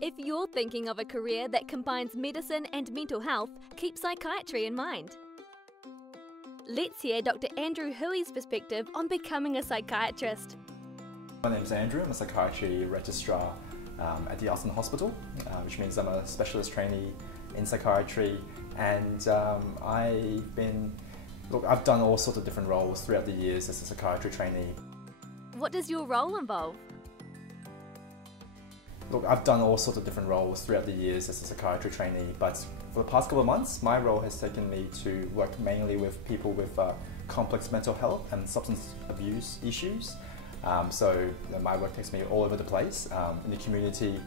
If you're thinking of a career that combines medicine and mental health, keep psychiatry in mind. Let's hear Dr. Andrew Huey's perspective on becoming a psychiatrist. My name's Andrew. I'm a psychiatry registrar at the Austin Hospital, which means I'm a specialist trainee in psychiatry, and I've done all sorts of different roles throughout the years as a psychiatry trainee. What does your role involve? I've done all sorts of different roles throughout the years as a psychiatry trainee, but for the past couple of months, my role has taken me to work mainly with people with complex mental health and substance abuse issues. So my work takes me all over the place. In the community,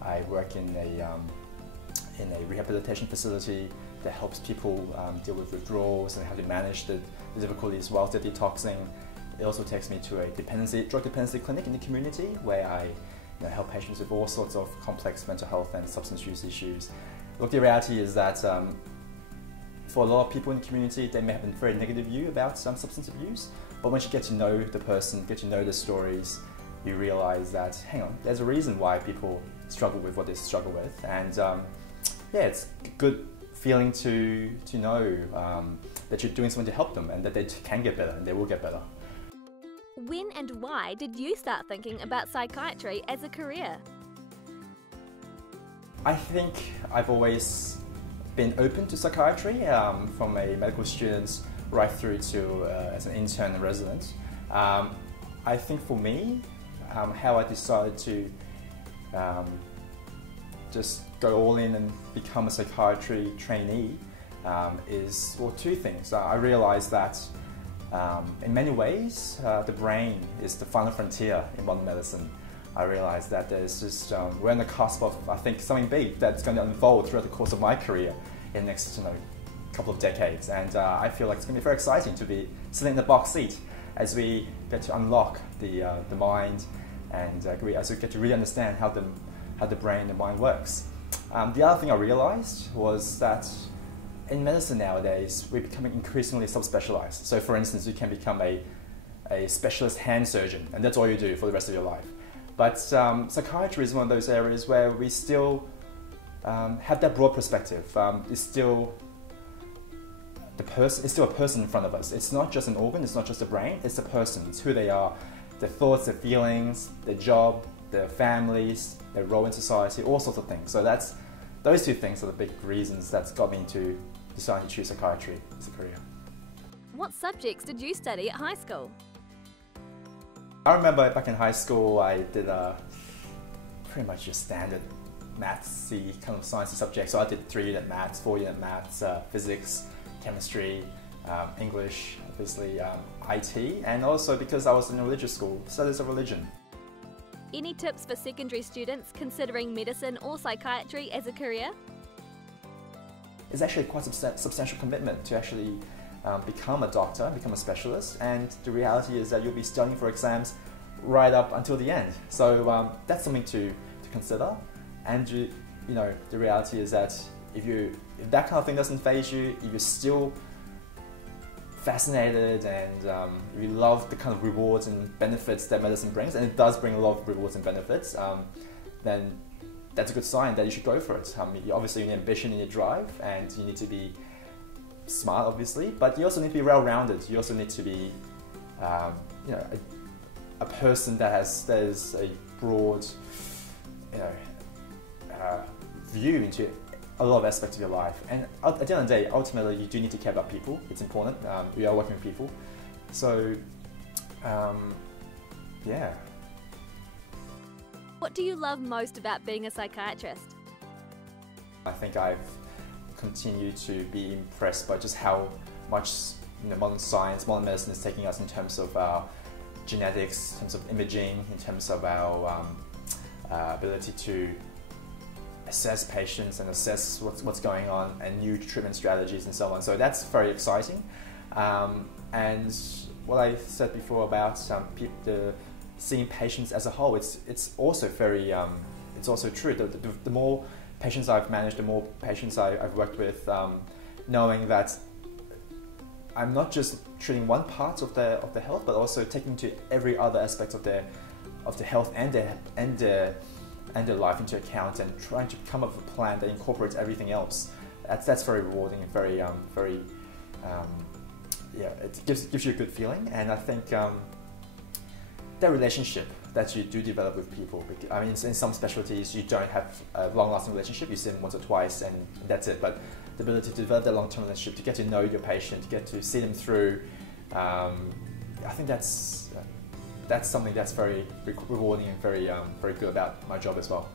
I work in a rehabilitation facility that helps people deal with withdrawals and how to manage the difficulties whilst they're detoxing. It also takes me to a drug dependency clinic in the community where I help patients with all sorts of complex mental health and substance use issues. Look, the reality is that for a lot of people in the community, they may have a very negative view about substance abuse, but once you get to know the person, get to know the stories, you realize that, hang on, there's a reason why people struggle with what they struggle with, and yeah, it's a good feeling to know that you're doing something to help them and that they can get better and they will get better. When and why did you start thinking about psychiatry as a career? I think I've always been open to psychiatry, from a medical student right through to as an intern and resident. I think for me, how I decided to just go all in and become a psychiatry trainee is, well, two things. I realized that in many ways, the brain is the final frontier in modern medicine. I realized that there's just, we're on the cusp of, I think, something big that's going to unfold throughout the course of my career in the next couple of decades. And I feel like it's going to be very exciting to be sitting in the box seat as we get to unlock the mind and as we get to really understand how the brain and the mind works. The other thing I realized was that in medicine nowadays, we're becoming increasingly subspecialized. So for instance, you can become a specialist hand surgeon, and that's all you do for the rest of your life. But psychiatry is one of those areas where we still have that broad perspective. It's still a person in front of us. It's not just an organ, it's not just a brain, it's a person. It's who they are, their thoughts, their feelings, their job, their families, their role in society, all sorts of things. So those two things are the big reasons that's got me to decide to choose psychiatry as a career. What subjects did you study at high school? I remember back in high school, I did pretty much your standard mathsy kind of sciencey subjects. So I did 3-unit maths, 4-unit maths, physics, chemistry, English, obviously IT, and also because I was in a religious school, studies of religion. Any tips for secondary students considering medicine or psychiatry as a career? It's actually quite a substantial commitment to actually become a doctor, become a specialist, and the reality is that you'll be studying for exams right up until the end. So that's something to consider. And the reality is that if that kind of thing doesn't faze you, if you're still fascinated and if you love the kind of rewards and benefits that medicine brings, and it does bring a lot of rewards and benefits, then that's a good sign that you should go for it. Obviously you need ambition and your drive, and you need to be smart, obviously, but you also need to be well-rounded. You also need to be a person that is a broad view into a lot of aspects of your life. And at the end of the day, ultimately, you do need to care about people. It's important. We are working with people. So, yeah. What do you love most about being a psychiatrist? I think I've continued to be impressed by just how much modern science, modern medicine is taking us in terms of our genetics, in terms of imaging, in terms of our ability to assess patients and assess what's going on, and new treatment strategies and so on. So that's very exciting. And what I said before about seeing patients as a whole, it's also very it's also true. The more patients I've managed, the more patients I've worked with, knowing that I'm not just treating one part of the health, but also taking to every other aspect of the health and and their life into account and trying to come up with a plan that incorporates everything else. That's very rewarding and very yeah, it gives you a good feeling. And I think that relationship that you do develop with people, I mean, in some specialties you don't have a long-lasting relationship, you see them once or twice and that's it, but the ability to develop that long-term relationship, to get to know your patient, to get to see them through, I think that's something that's very rewarding and very good about my job as well.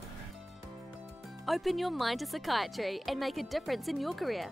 Open your mind to psychiatry and make a difference in your career.